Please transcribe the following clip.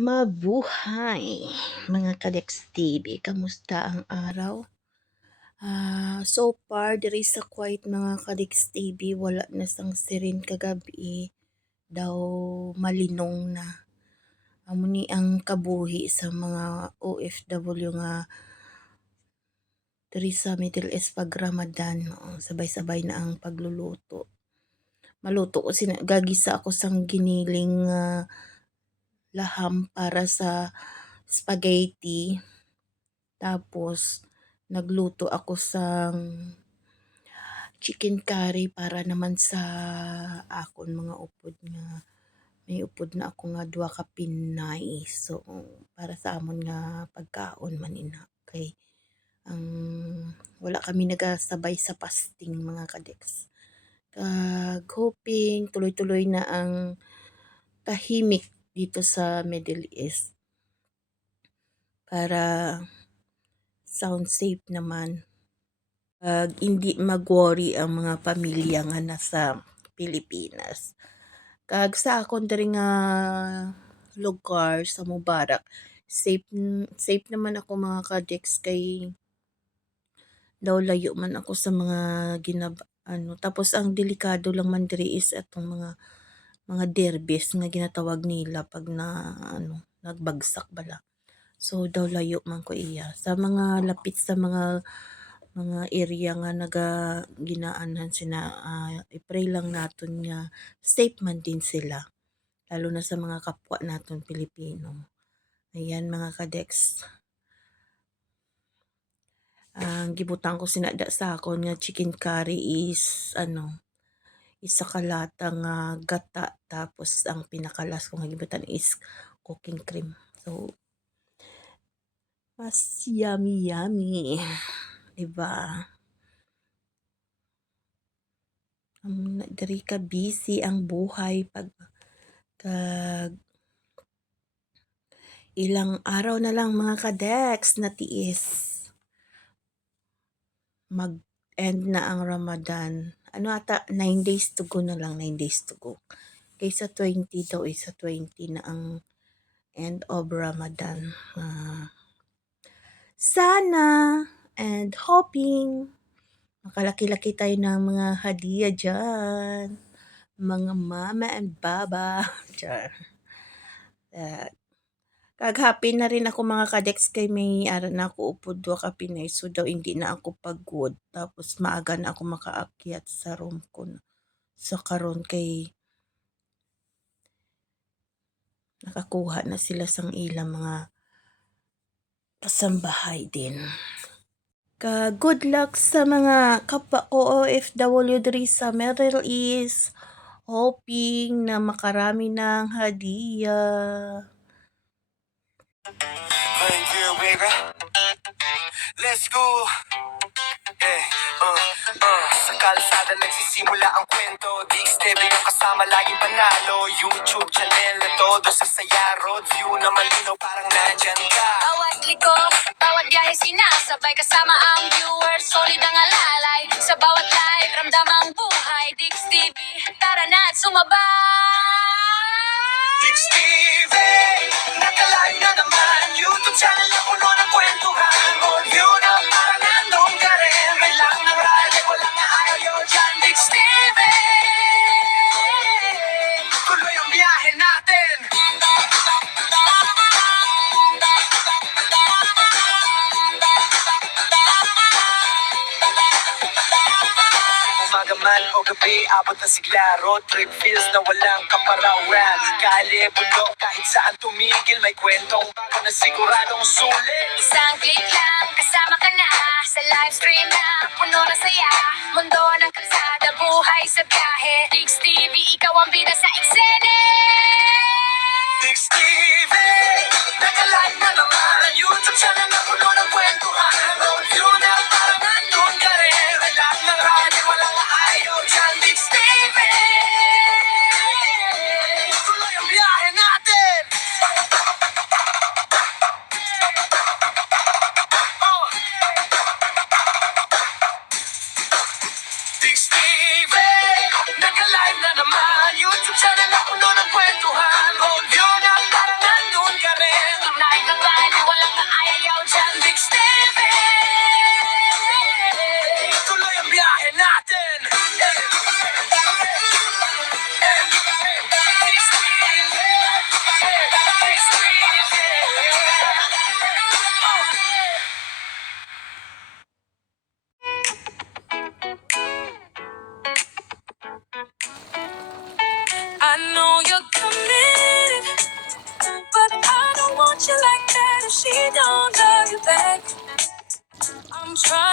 Mabuhay mga ka-Dex TV, kamusta ang araw? So far diri sa quiet mga ka-Dex TV, wala na sang sirin kagabi daw malinong na. Amo ni ang kabuhi sa mga OFW nga diri sa Middle East pag Ramadan, sabay-sabay na ang pagluluto. Maluto ko gagisa ako sang giniling laham para sa spaghetti. Tapos, nagluto ako sang chicken curry para naman sa akon mga upod nga. May upod na ako nga 2 ka Pinay. So, para sa amon nga pagkaon man ina. Kay, ang wala kami nagasabay sa fasting mga kadex. Hoping tuloy-tuloy na ang tahimik dito sa Middle East. Para sound safe naman. Hindi mag-worry ang mga pamilya nga nasa Pilipinas. Kag sa akon diri nga lugar sa Mubarak, safe naman ako mga ka-Dex kay daw layo man ako sa mga tapos ang delikado lang man diri is atong mga derbis nga ginatawag nila pag nagbagsak bala. So daw layo man ko iya. Sa mga lapit sa mga area nga ginaanan sina i-pray lang naton nga safe man din sila, lalo na sa mga kapwa naton Pilipino. Ayan mga kadex, ang gibutang ko sinada sa akon nga chicken curry is isa ka lata nga gata, tapos ang pinakalas ko nga gibutan is cooking cream. So mas yummy, diba? Diri ka busy ang buhay pag ilang araw na lang mga ka-Dex na tiis. Mag-end na ang Ramadan. 9 days to go na lang, 9 days to go. Kaysa 20 daw, sa 20 na ang end of Ramadan. Sana and hoping makalaki-laki tayo ng mga hadiah dyan. Mga mama and baba. Kag happy na rin ako mga kadex kay may ara na ako upod 2 ka Pinay. So daw hindi na ako pagod. Tapos maaga na ako makaakyat sa room ko. So karon kay nakakuha na sila sang ilang mga pasambahay din. Good luck sa mga kapwa ko OFW diri sa Middle East. Hoping na makarami ng hadiah. Let's go! Sa kalsada nagsisimula ang kwento. Dix TV ang kasama, laging panalo. YouTube channel na todo sa saya. Road view na malinaw, parang nandyan ka. Bawat liko, bawat biyahe sinasabay. Kasama ang viewers, solid ang alalay. Sa bawat live, ramdam ang buhay. Dix TV, tara na at sumabay. Dix TV, nakalive na naman. YouTube channel na puno ng kwentuhan. Road view na parang nandun ka rin. May lang ng ride, walang ayaw dyan. Dix TV, tuloy ang biyahe natin. Umaga man o gabi, abot na sigla. Road trip feels na walang kaparawan. Kali, bundok, kahit saan tumigil. May kwentong bago na siguradong sulit. Isang click lang, kasama ka na. Sa live stream na, puno na saya. Mundo ng kalsada, buhay sa biyahe. Dix TV, ikaw ang bida sa eksene. Dix TV, nakalive na naman. YouTube channel na puno ng kwentuhan. Road view na parang nandun ka rin. May lahat ng ride, walang ayaw dyan. Dix TV, tuloy ang biyahe natin. Dix TV, nakalive na naman. YouTube channel na puno ng kwentuhan. Road view na parang nandun ka I'm trying